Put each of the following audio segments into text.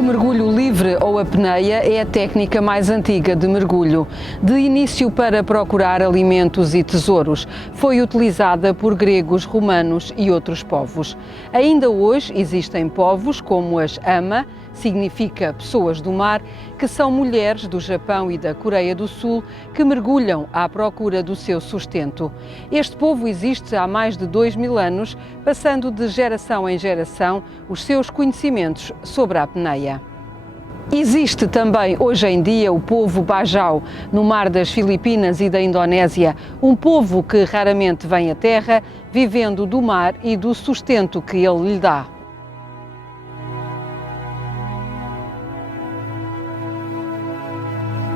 O mergulho livre ou apneia é a técnica mais antiga de mergulho. De início para procurar alimentos e tesouros, foi utilizada por gregos, romanos e outros povos. Ainda hoje existem povos como as Ama, significa pessoas do mar, que são mulheres do Japão e da Coreia do Sul que mergulham à procura do seu sustento. Este povo existe há mais de 2000 anos, passando de geração em geração os seus conhecimentos sobre a apneia. Existe também hoje em dia o povo Bajau, no mar das Filipinas e da Indonésia, um povo que raramente vem à terra, vivendo do mar e do sustento que ele lhe dá.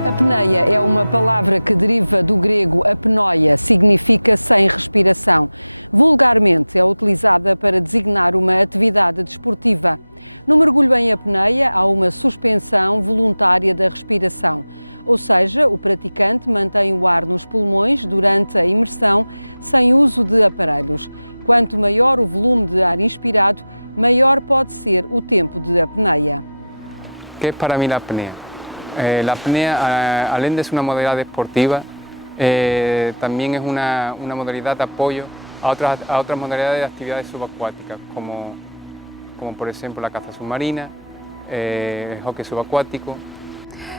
Apneia é uma palavra que deriva do grego apnoia, significa sem respiração. Vulgarmente é utilizada para designar uma atividade desportiva. No mergulho em apneia há uma suspensão voluntária da respiração, ou seja, o praticante mantém o ar nos pulmões durante a imersão sem uso de aparelhos. Quanto maior o volume de ar inspirado, maior pode ser o tempo de apneia. ¿Qué es para mí la apnea? La apnea, além de ser una modalidad deportiva, también es una modalidad de apoyo a otras modalidades de actividades subacuáticas, como por ejemplo la caza submarina, el hockey subacuático.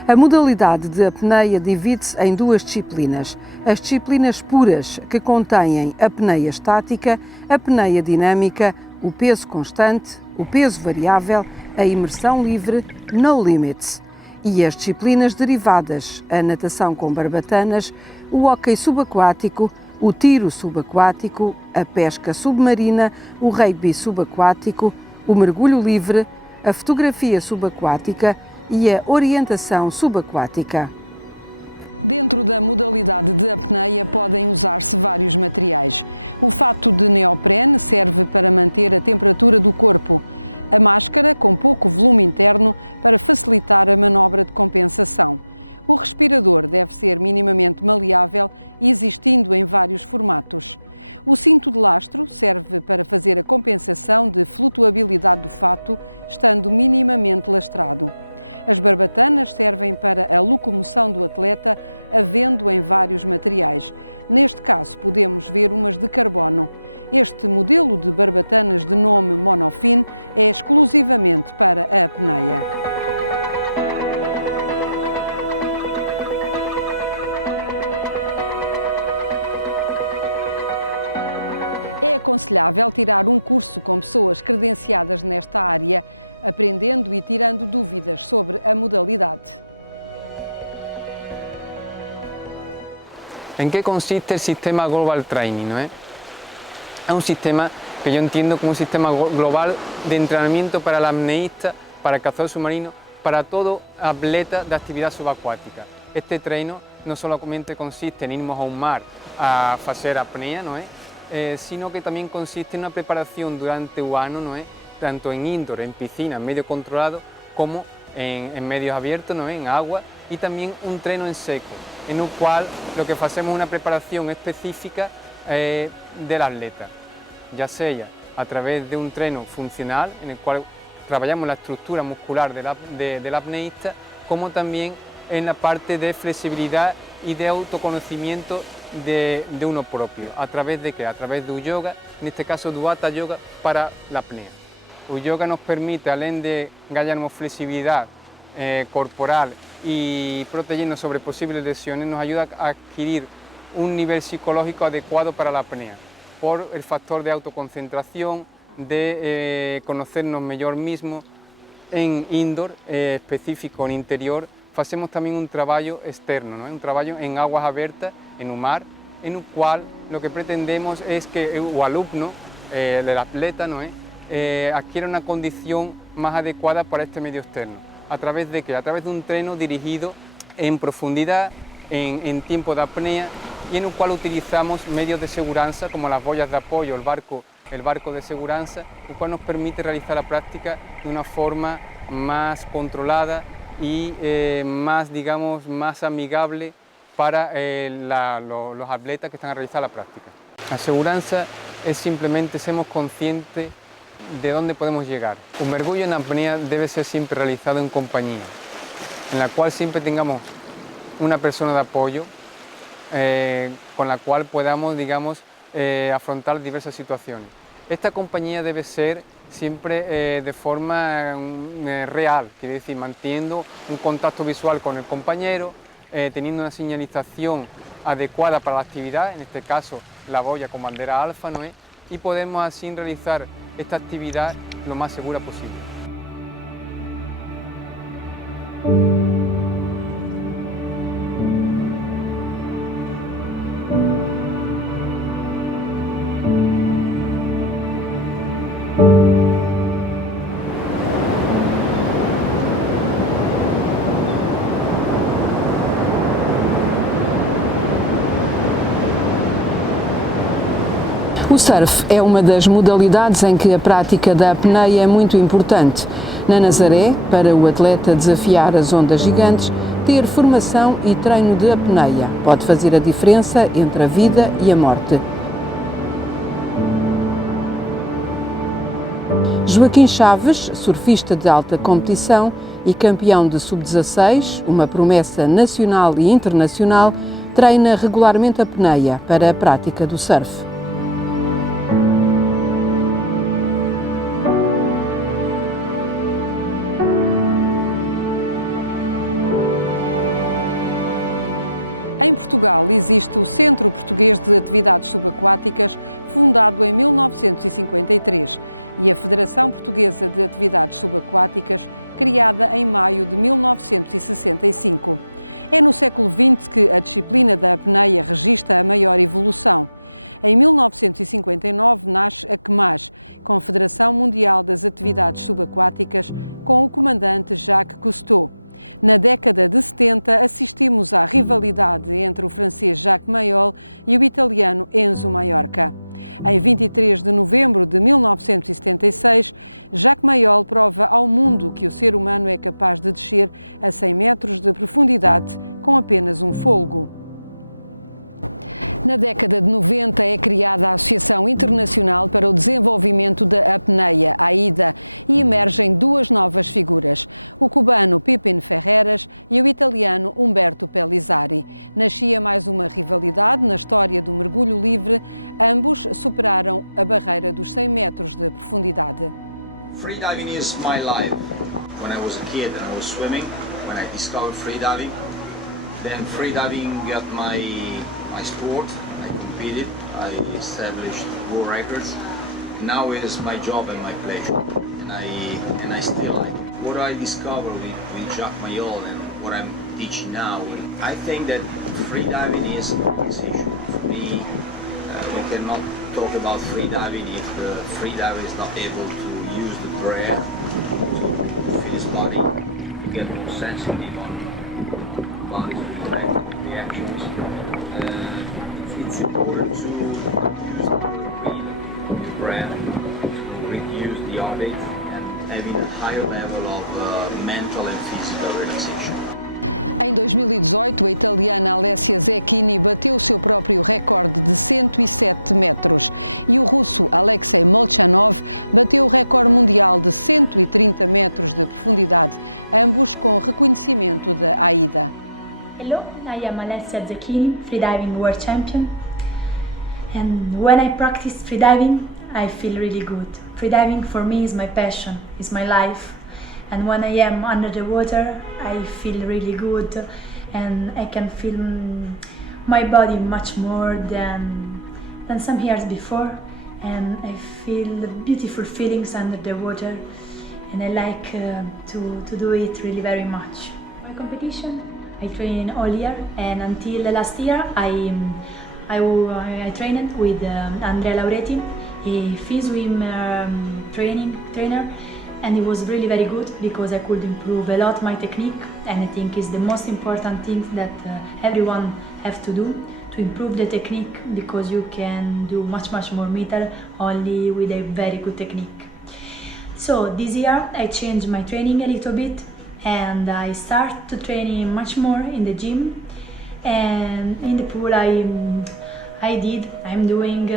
A modalidade de apneia divide-se em duas disciplinas. As disciplinas puras, que contêm a apneia estática, a apneia dinâmica, o peso constante, o peso variável, a imersão livre, no limits. E as disciplinas derivadas, a natação com barbatanas, o hóquei subaquático, o tiro subaquático, a pesca submarina, o rugby subaquático, o mergulho livre, a fotografia subaquática e a orientação subaquática. Dentro da modalidade de apneia podem usar-se vários materiais. O fato de neoprene serve para manter a temperatura do corpo. A máscara, com pouco volume interno, para facilitar a manobra de compensação. O respirador deve ser minimamente maleável, existindo em vários formatos. O cinto de lastro serve para fazer a compensação de flutuabilidade do fato, estando minimamente lastrado. As barbatanas servem para a locomoção do atleta, havendo em vários materiais. Neste caso, podemos ver umas de carbono. Este modelo de barbatanas de nome Monofin é exclusivamente para a apneia. É aconselhável tirar um curso com pessoas credenciadas nesta área, aprendendo e tirando dúvidas sobre a modalidade. ¿En qué consiste el sistema Global Training? ¿No es? Es un sistema que yo entiendo como un sistema global de entrenamiento para el apneísta, para el cazador submarino, para todo atleta de actividad subacuática. Este treino no solamente consiste en irnos a un mar a hacer apnea, ¿no es? Sino que también consiste en una preparación durante el año, ¿no es? Tanto en indoor, en piscina, en medio controlado, como en medios abiertos, ¿no es? En agua, y también un treino en seco, en el cual lo que hacemos es una preparación específica del atleta, ya sea a través de un treino funcional, en el cual trabajamos la estructura muscular del apneísta, como también en la parte de flexibilidad y de autoconocimiento de uno propio. ¿A través de qué? A través del yoga, en este caso del Hatha Yoga para la apnea. El yoga nos permite, além de ganarnos flexibilidad corporal y protegernos sobre posibles lesiones, nos ayuda a adquirir un nivel psicológico adecuado para la apnea, por el factor de autoconcentración, de conocernos mejor mismos. En indoor, específico en interior, hacemos también un trabajo externo, ¿no? Un trabajo en aguas abiertas, en un mar, en el cual lo que pretendemos es que el alumno, el atleta, ¿no? Adquiera una condición más adecuada para este medio externo. ¿A través de qué? A través de un treino dirigido en profundidad, en tiempo de apnea, y en el cual utilizamos medios de seguridad como las boyas de apoyo, el barco de seguridad, el cual nos permite realizar la práctica de una forma más controlada y más, digamos, más amigable para los atletas que están a realizar la práctica. La seguridad es simplemente sermos conscientes de dónde podemos llegar. Un mergullo en apnea debe ser siempre realizado en compañía, en la cual siempre tengamos una persona de apoyo con la cual podamos, digamos, afrontar diversas situaciones. Esta compañía debe ser siempre de forma real, quiere decir, manteniendo un contacto visual con el compañero, teniendo una señalización adecuada para la actividad, en este caso la boya con bandera alfa, ¿no es? Y podemos así realizar esta actividad lo más segura posible. O surf é uma das modalidades em que a prática da apneia é muito importante. Na Nazaré, para o atleta desafiar as ondas gigantes, ter formação e treino de apneia pode fazer a diferença entre a vida e a morte. Joaquim Chaves, surfista de alta competição e campeão de sub-16, uma promessa nacional e internacional, treina regularmente a apneia para a prática do surf. Em Portugal existe o Centro Português de Atividades Subaquáticas, fundado em 1953, e a Federação Portuguesa de Atividades Subaquáticas, criada em maio de 1965. É no século XX que a disciplina da apneia registra a maior evolução. Em 1959 nasce a CMAS, Confederação Mundial das Atividades Subaquáticas, com o comandante Jacques Cousteau. Na década de 70, assistimos à rivalidade entre o francês Jacques Mayol e o italiano Enzo Maiorca. Em 23 de novembro de 1976, Jacques Mayol prova ao mundo que o ser humano é capaz de descer a 100 metros de profundidade com apenas um fôlego. Na década de 90 é criada a Associação Internacional para o Desenvolvimento da Apneia, AIDA, e emergem duas novas figuras, o cubano Pipin Ferreras e o italiano Umberto Pellizzari. Nascia mais uma rivalidade na história do mergulho livre, ambos superaram a barreira dos 100 metros de profundidade. Freediving is my life. When I was a kid and I was swimming, when I discovered freediving, then freediving got my sport. I competed, I established world records. Now it is my job and my pleasure, and I still like it. What I discovered with Jacques Mayol and what I'm teaching now, I think that freediving is an organization. For me, we cannot talk about freediving if the freediver is not able to use the breath to feel his body, to get more sensitive on body's reactions. It's important to use the breath to reduce the heart rate and having a higher level of mental and physical relaxation. Em 2018, a italiana Alessia Zecchini bateu o seu próprio recorde de 107 metros e o russo Alexei Molchanov bateu o recorde mundial de 130 metros de profundidade, ambos com reconhecimento da AIDA. Hello, I am Alessia Zecchini, freediving world champion. And when I practice freediving, I feel really good. Freediving for me is my passion, is my life. And when I am under the water, I feel really good and I can feel my body much more than some years before. And I feel beautiful feelings under the water and I like to do it really very much. My competition, I train all year and until last year I trained with Andrea Lauretti, a free swim trainer, and it was really very good because I could improve a lot my technique, and I think it's the most important thing that everyone have to do, to improve the technique, because you can do much more meter only with a very good technique. So this year I changed my training a little bit and I start to train much more in the gym, and in the pool I'm doing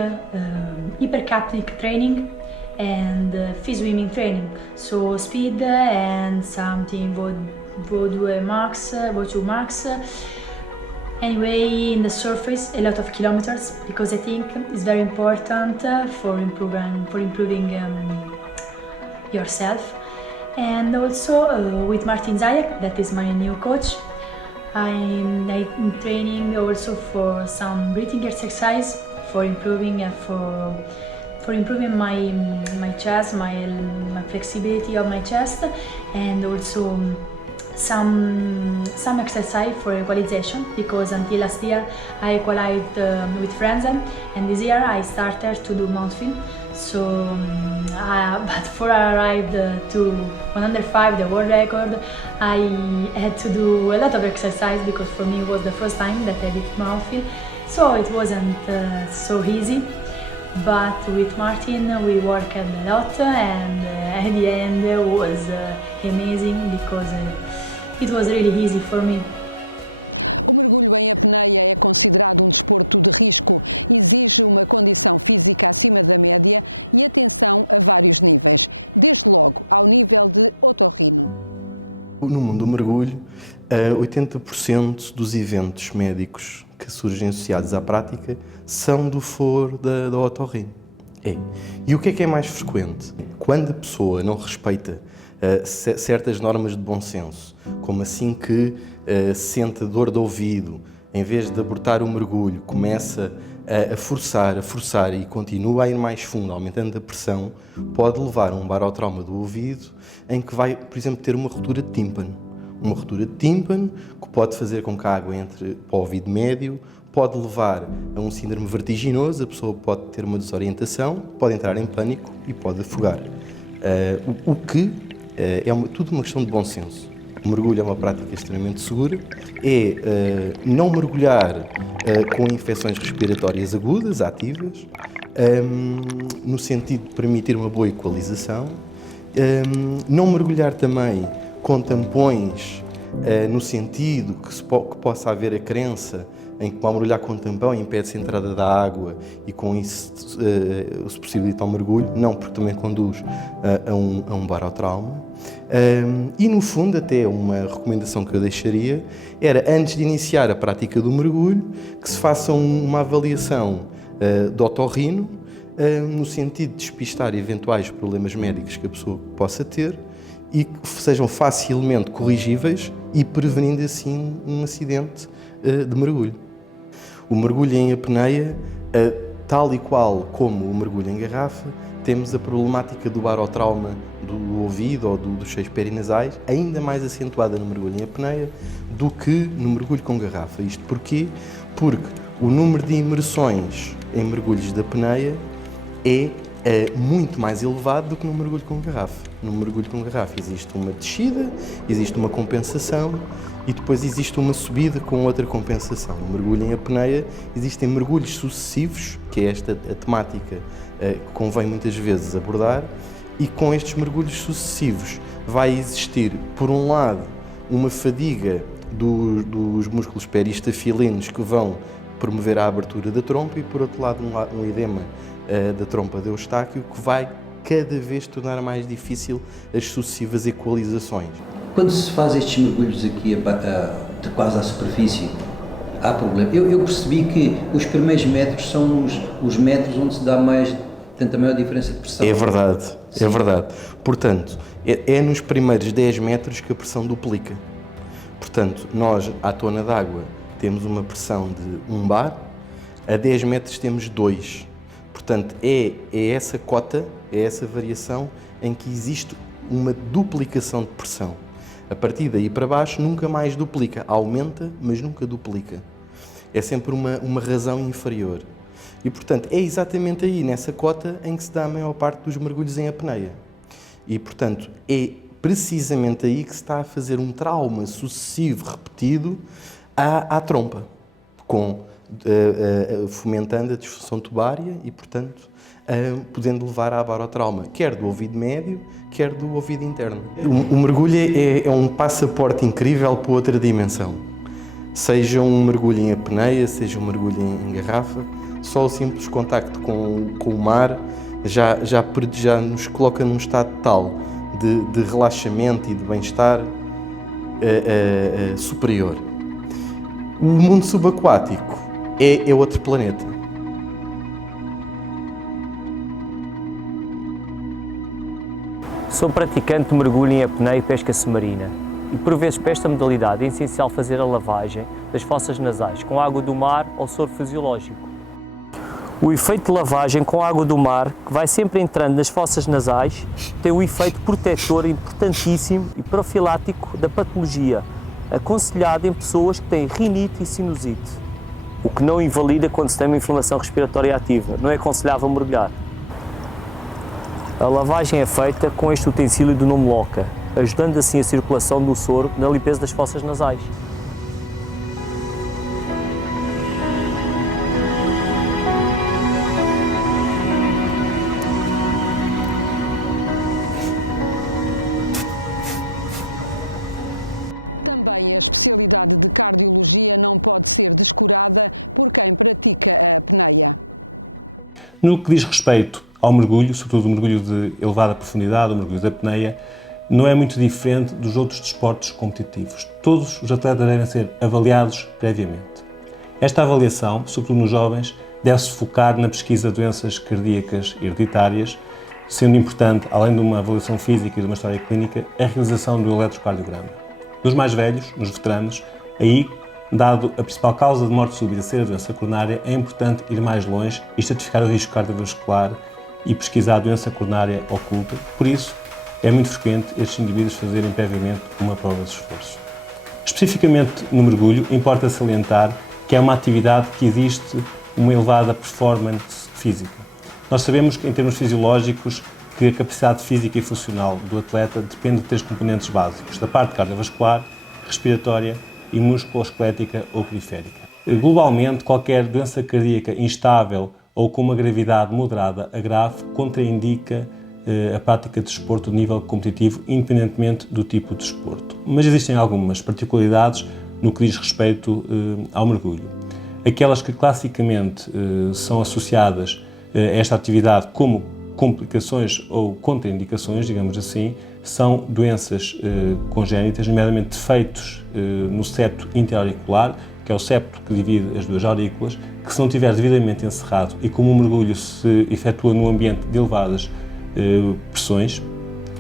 hypercapnic training, and free swimming training. So speed and something Vo2 max. Anyway, in the surface, a lot of kilometers, because I think it's very important for improving yourself. And also with Martin Zajek, that is my new coach, I'm training also for some breathing exercise for improving my chest, my flexibility of my chest, and also some exercise for equalization, because until last year I equalized with Frenzen, and this year I started to do mouthfeel. So, but before I arrived to 105, the world record, I had to do a lot of exercise, because for me it was the first time that I did mouthfeel, so it wasn't so easy. But with Martin we worked a lot, and at the end it was amazing, because it was really easy for me. O mergulho em apneia é considerado um desporto de risco, exige uma condição física acima da média e atenção a vários níveis, desde logo ao nível de otorrino. No mundo do mergulho, 80% dos eventos médicos que surgem associados à prática são do foro da otorrino. E o que é mais frequente? Quando a pessoa não respeita certas normas de bom senso, como assim que sente dor de ouvido, em vez de abortar o mergulho, começa a forçar e continua a ir mais fundo, aumentando a pressão, pode levar a um barotrauma do ouvido, em que vai, por exemplo, ter uma ruptura de tímpano. Uma ruptura de tímpano que pode fazer com que a água entre para o ouvido médio, pode levar a um síndrome vertiginoso, a pessoa pode ter uma desorientação, pode entrar em pânico e pode afogar. O que é tudo uma questão de bom senso. O mergulho é uma prática extremamente segura, não mergulhar com infecções respiratórias agudas, ativas, no sentido de permitir uma boa equalização, não mergulhar também com tampões, no sentido que possa haver a crença em que ao mergulhar com tampão impede-se a entrada da água e com isso se possibilita o mergulho, não, porque também conduz a um barotrauma. E no fundo, até uma recomendação que eu deixaria era, antes de iniciar a prática do mergulho, que se faça uma avaliação do otorrino, no sentido de despistar eventuais problemas médicos que a pessoa possa ter e que sejam facilmente corrigíveis e prevenindo assim um acidente de mergulho. O mergulho em apneia, tal e qual como o mergulho em garrafa, temos a problemática do barotrauma do ouvido ou dos seios perinasais, ainda mais acentuada no mergulho em apneia do que no mergulho com garrafa. Isto porquê? Porque o número de imersões em mergulhos de apneia é muito mais elevado do que no mergulho com garrafa. No mergulho com garrafa existe uma descida, existe uma compensação e depois existe uma subida com outra compensação. No mergulho em apneia existem mergulhos sucessivos, que é a temática que convém muitas vezes abordar, e com estes mergulhos sucessivos vai existir, por um lado, uma fadiga dos músculos peristafilinos que vão promover a abertura da trompa e, por outro lado, um edema da trompa de Eustáquio que vai cada vez tornar mais difícil as sucessivas equalizações. Quando se faz estes mergulhos aqui de quase à superfície, há problema. Eu percebi que os primeiros metros são os metros onde se dá tanta maior diferença de pressão. É verdade, Sim. É verdade. Portanto, é nos primeiros 10 metros que a pressão duplica. Portanto, nós, à tona d'água, temos uma pressão de 1 bar, a 10 metros temos 2. Portanto, é essa cota, é essa variação em que existe uma duplicação de pressão. A partir daí para baixo nunca mais duplica, aumenta, mas nunca duplica. É sempre uma razão inferior. E, portanto, é exatamente aí, nessa cota, em que se dá a maior parte dos mergulhos em apneia. E, portanto, é precisamente aí que se está a fazer um trauma sucessivo, repetido, à trompa, fomentando a disfunção tubária e, portanto, podendo levar à barotrauma, quer do ouvido médio, quer do ouvido interno. O mergulho é um passaporte incrível para outra dimensão. Seja um mergulho em apneia, seja um mergulho em garrafa, só o simples contacto com o mar já nos coloca num estado tal de relaxamento e de bem-estar superior. O mundo subaquático é outro planeta. Sou praticante de mergulho em apneia e pesca submarina e por vezes para esta modalidade é essencial fazer a lavagem das fossas nasais com água do mar ou soro fisiológico. O efeito de lavagem com água do mar, que vai sempre entrando nas fossas nasais, tem um efeito protetor importantíssimo e profilático da patologia, aconselhado em pessoas que têm rinite e sinusite, o que não invalida quando se tem uma inflamação respiratória ativa. Não é aconselhável mergulhar. A lavagem é feita com este utensílio do nome Loca, ajudando assim a circulação do soro na limpeza das fossas nasais. Também a especialidade de cardiologia não pode ser descurada por quem pratica a apneia. No que diz respeito ao mergulho, sobretudo o mergulho de elevada profundidade, o mergulho da apneia, não é muito diferente dos outros desportos competitivos. Todos os atletas devem ser avaliados previamente. Esta avaliação, sobretudo nos jovens, deve-se focar na pesquisa de doenças cardíacas hereditárias, sendo importante, além de uma avaliação física e de uma história clínica, a realização do eletrocardiograma. Nos mais velhos, nos veteranos, aí, dado a principal causa de morte súbita ser a doença coronária, é importante ir mais longe e estratificar o risco cardiovascular e pesquisar a doença coronária oculta. Por isso, é muito frequente estes indivíduos fazerem previamente uma prova de esforço. Especificamente no mergulho, importa salientar que é uma atividade que existe uma elevada performance física. Nós sabemos que, em termos fisiológicos, que a capacidade física e funcional do atleta depende de 3 componentes básicos, da parte cardiovascular, respiratória e musculoesquelética ou periférica. Globalmente, qualquer doença cardíaca instável ou com uma gravidade moderada a grave contraindica a prática de desporto de nível competitivo, independentemente do tipo de desporto. Mas existem algumas particularidades no que diz respeito ao mergulho. Aquelas que classicamente são associadas a esta atividade como complicações ou contraindicações, digamos assim, são doenças congénitas, nomeadamente defeitos no septo interauricular, que é o septo que divide as duas aurículas, que se não estiver devidamente encerrado e como o mergulho se efetua num ambiente de elevadas pressões,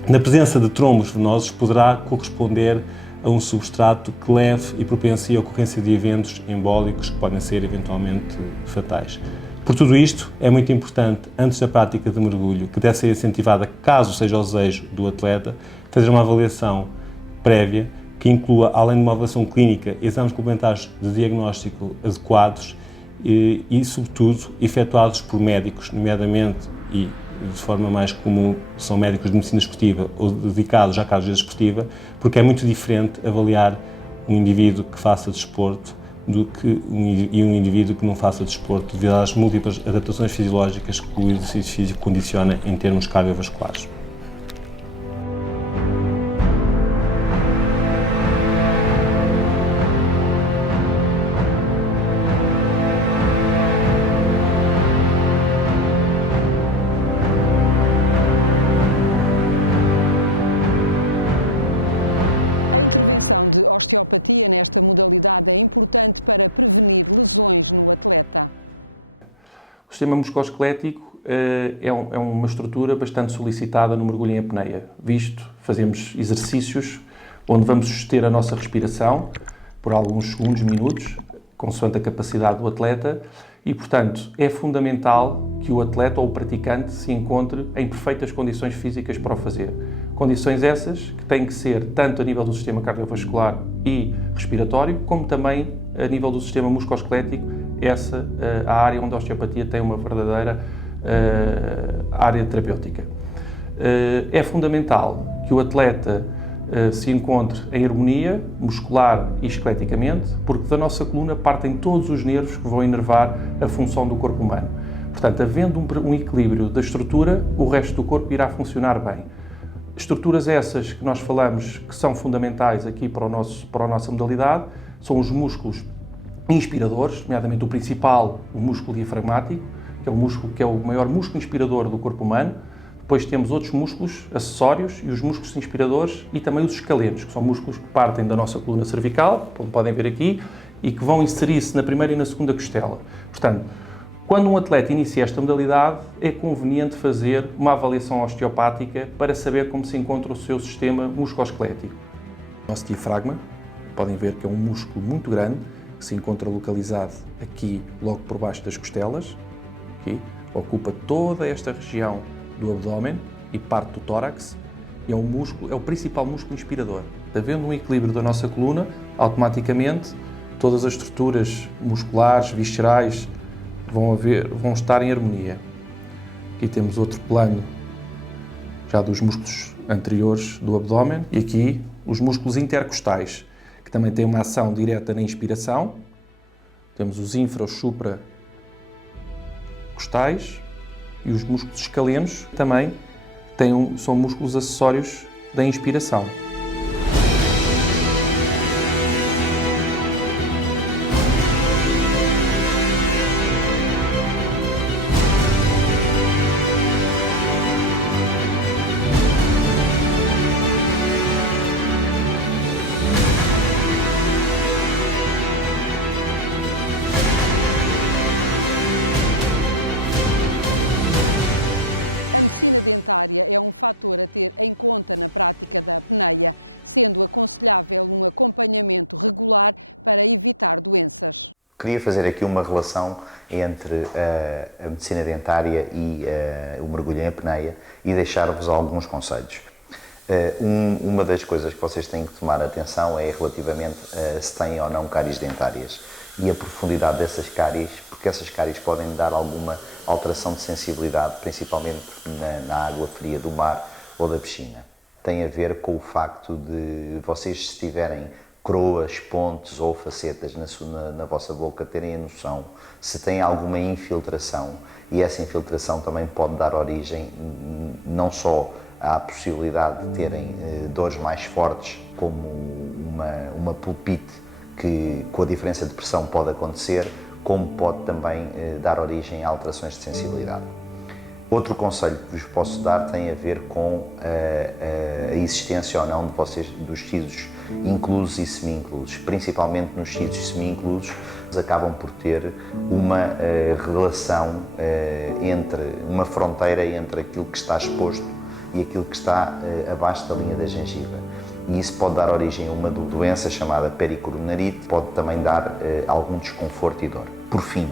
na presença de trombos venosos poderá corresponder a um substrato que leve e propensie a ocorrência de eventos embólicos que podem ser eventualmente fatais. Por tudo isto, é muito importante, antes da prática de mergulho, que deve ser incentivada, caso seja o desejo do atleta, fazer uma avaliação prévia que inclua, além de uma avaliação clínica, exames complementares de diagnóstico adequados e sobretudo, efetuados por médicos, nomeadamente e de forma mais comum, são médicos de medicina esportiva ou dedicados à cardiologia esportiva, porque é muito diferente avaliar um indivíduo que faça desporto do que um indivíduo que não faça desporto, devido às múltiplas adaptações fisiológicas que o exercício físico condiciona em termos cardiovasculares. A intervenção de osteopatia nesta modalidade é importante para prevenir lesões no atleta. O sistema musculoesquelético é uma estrutura bastante solicitada no mergulho em apneia, visto fazemos exercícios onde vamos suster a nossa respiração por alguns segundos, minutos, consoante a capacidade do atleta e, portanto, é fundamental que o atleta ou o praticante se encontre em perfeitas condições físicas para o fazer. Condições essas que têm que ser tanto a nível do sistema cardiovascular e respiratório, como também a nível do sistema musculoesquelético, a área onde a osteopatia tem uma verdadeira área terapêutica. É fundamental que o atleta se encontre em harmonia muscular e esqueleticamente, porque da nossa coluna partem todos os nervos que vão inervar a função do corpo humano. Portanto, havendo um equilíbrio da estrutura, o resto do corpo irá funcionar bem. Estruturas essas que nós falamos que são fundamentais aqui para a nossa modalidade são os músculos inspiradores, nomeadamente o principal, o músculo diafragmático, que é o músculo que é o maior músculo inspirador do corpo humano. Depois temos outros músculos acessórios e os músculos inspiradores e também os escalenos, que são músculos que partem da nossa coluna cervical, como podem ver aqui, e que vão inserir-se na primeira e na segunda costela. Portanto, quando um atleta inicia esta modalidade, é conveniente fazer uma avaliação osteopática para saber como se encontra o seu sistema musculoesquelético. O nosso diafragma, podem ver que é um músculo muito grande, que se encontra localizado aqui, logo por baixo das costelas, aqui, ocupa toda esta região do abdômen e parte do tórax, é o principal músculo inspirador. Havendo um equilíbrio da nossa coluna, automaticamente todas as estruturas musculares, viscerais, vão estar em harmonia. Aqui temos outro plano já dos músculos anteriores do abdômen e aqui os músculos intercostais, que também têm uma ação direta na inspiração. Temos os infra, os supracostais e os músculos escalenos também são músculos acessórios da inspiração. A medicina dentária é um fator a ter em conta na prática da apneia, sendo aconselhável um acompanhamento regular para evitar doenças. Queria fazer aqui uma relação entre a medicina dentária e o mergulho em apneia e deixar-vos alguns conselhos. Uma das coisas que vocês têm que tomar atenção é relativamente se têm ou não cáries dentárias e a profundidade dessas cáries, porque essas cáries podem dar alguma alteração de sensibilidade, principalmente na água fria do mar ou da piscina. Tem a ver com o facto de vocês, se tiverem croas, pontes ou facetas na vossa boca, terem a noção se tem alguma infiltração, e essa infiltração também pode dar origem não só à possibilidade de terem dores mais fortes, como uma pulpite, que com a diferença de pressão pode acontecer, como pode também dar origem a alterações de sensibilidade. Outro conselho que vos posso dar tem a ver com a existência ou não dos sisos inclusos e semi-inclusos. Principalmente nos sisos semi-inclusos, acabam por ter uma relação uma fronteira entre aquilo que está exposto e aquilo que está abaixo da linha da gengiva. E isso pode dar origem a uma doença chamada pericoronarite, pode também dar algum desconforto e dor. Por fim,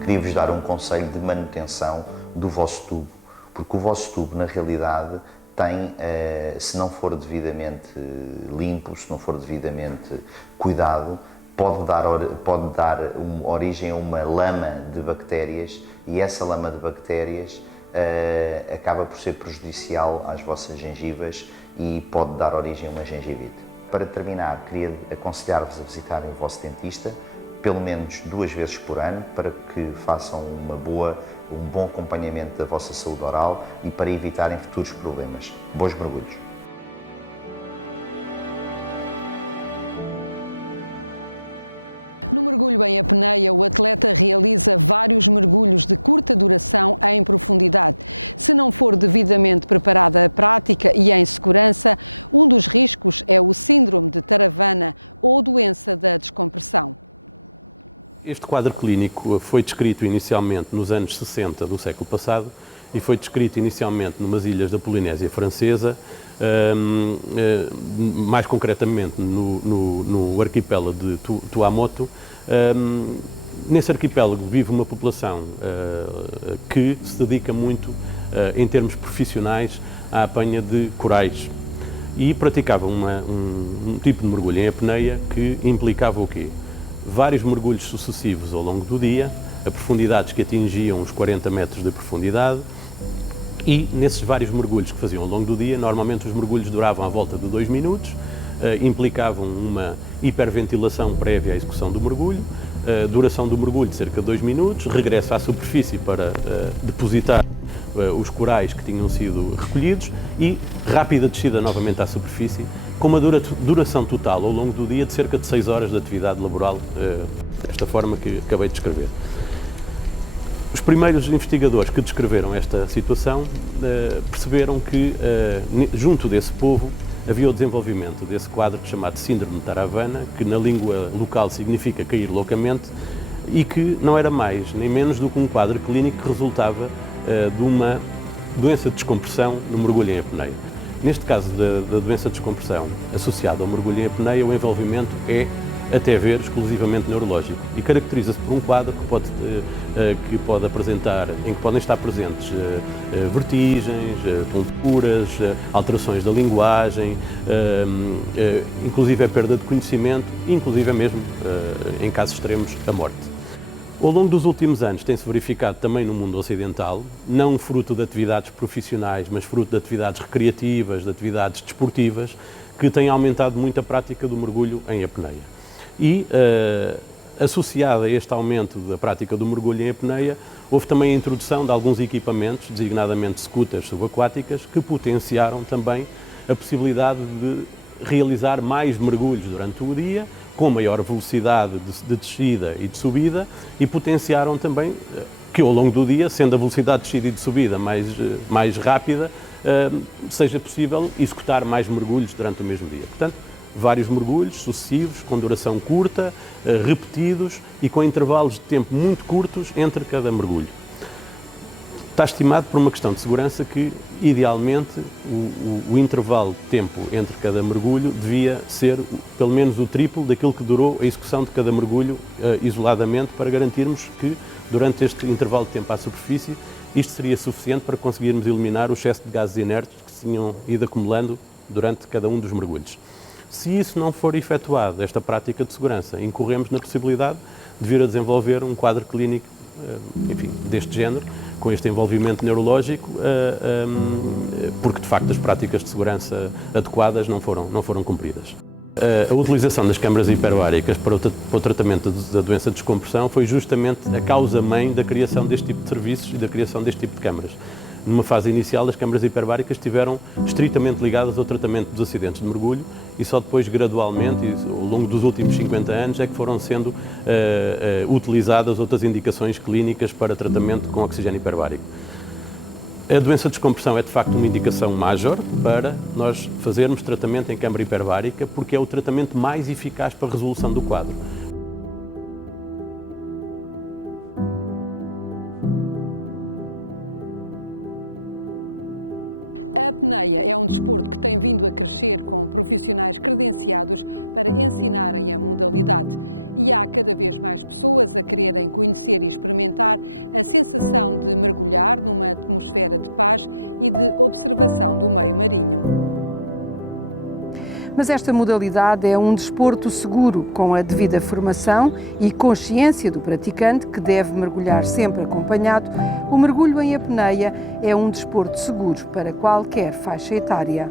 queria-vos dar um conselho de manutenção do vosso tubo, porque o vosso tubo, na realidade, tem, se não for devidamente limpo, se não for devidamente cuidado, pode dar origem a uma lama de bactérias, e essa lama de bactérias acaba por ser prejudicial às vossas gengivas e pode dar origem a uma gengivite. Para terminar, queria aconselhar-vos a visitarem o vosso dentista pelo menos 2 vezes por ano, para que façam um bom acompanhamento da vossa saúde oral e para evitarem futuros problemas. Bons mergulhos! No mergulho em apneia, o atleta realiza vários mergulhos de curta duração em profundidade. Se não for devidamente preparada a prática e em segurança, um dos riscos é o síndrome de Taravana ou doença da descompressão. Este quadro clínico foi descrito inicialmente nos anos 60 do século passado e foi descrito inicialmente numas ilhas da Polinésia Francesa, mais concretamente no arquipélago de Tuamotu. Nesse arquipélago vive uma população que se dedica muito, em termos profissionais, à apanha de corais e praticava um tipo de mergulho em apneia que implicava o quê? Vários mergulhos sucessivos ao longo do dia, a profundidades que atingiam os 40 metros de profundidade, e nesses vários mergulhos que faziam ao longo do dia, normalmente os mergulhos duravam à volta de 2 minutos, implicavam uma hiperventilação prévia à execução do mergulho, duração do mergulho de cerca de 2 minutos, regresso à superfície para depositar os corais que tinham sido recolhidos e rápida descida novamente à superfície, com uma duração total ao longo do dia de cerca de 6 horas de atividade laboral, desta forma que acabei de descrever. Os primeiros investigadores que descreveram esta situação perceberam que, junto desse povo, havia o desenvolvimento desse quadro chamado Síndrome de Taravana, que na língua local significa cair loucamente, e que não era mais nem menos do que um quadro clínico que resultava de uma doença de descompressão no mergulho em apneia. Neste caso da doença de descompressão associada ao mergulho em apneia, o envolvimento é até ver exclusivamente neurológico e caracteriza-se por um quadro que pode apresentar, em que podem estar presentes vertigens, tonturas, alterações da linguagem, inclusive a perda de conhecimento, inclusive mesmo, em casos extremos, a morte. Ao longo dos últimos anos tem-se verificado também no mundo ocidental, não fruto de atividades profissionais, mas fruto de atividades recreativas, de atividades desportivas, que têm aumentado muito a prática do mergulho em apneia. E, associada a este aumento da prática do mergulho em apneia, houve também a introdução de alguns equipamentos, designadamente scooters subaquáticas, que potenciaram também a possibilidade de realizar mais mergulhos durante o dia, com maior velocidade de descida e de subida, e potenciaram também que ao longo do dia, sendo a velocidade de descida e de subida mais rápida, seja possível executar mais mergulhos durante o mesmo dia. Portanto, vários mergulhos sucessivos, com duração curta, repetidos e com intervalos de tempo muito curtos entre cada mergulho. Está estimado por uma questão de segurança que, idealmente, o intervalo de tempo entre cada mergulho devia ser pelo menos o triplo daquilo que durou a execução de cada mergulho isoladamente, para garantirmos que, durante este intervalo de tempo à superfície, isto seria suficiente para conseguirmos eliminar o excesso de gases inertes que se tinham ido acumulando durante cada um dos mergulhos. Se isso não for efetuado, esta prática de segurança, incorremos na possibilidade de vir a desenvolver um quadro clínico, enfim, deste género, com este envolvimento neurológico, porque de facto as práticas de segurança adequadas não foram cumpridas. A utilização das câmaras hiperbáricas para o tratamento da doença de descompressão foi justamente a causa-mãe da criação deste tipo de serviços e da criação deste tipo de câmaras. Numa fase inicial, as câmaras hiperbáricas estiveram estritamente ligadas ao tratamento dos acidentes de mergulho e só depois, gradualmente, ao longo dos últimos 50 anos, é que foram sendo utilizadas outras indicações clínicas para tratamento com oxigênio hiperbárico. A doença de descompressão é, de facto, uma indicação major para nós fazermos tratamento em câmara hiperbárica, porque é o tratamento mais eficaz para a resolução do quadro. A apneia é um desporto que tem vindo a crescer com profissionais credenciados para ensinarem a modalidade. E há cada vez mais pessoas a quererem conhecer e experimentar a sensação de mergulhar numa atmosfera de paz e de observação do meio marinho. Mas esta modalidade é um desporto seguro, com a devida formação e consciência do praticante, que deve mergulhar sempre acompanhado. O mergulho em apneia é um desporto seguro para qualquer faixa etária.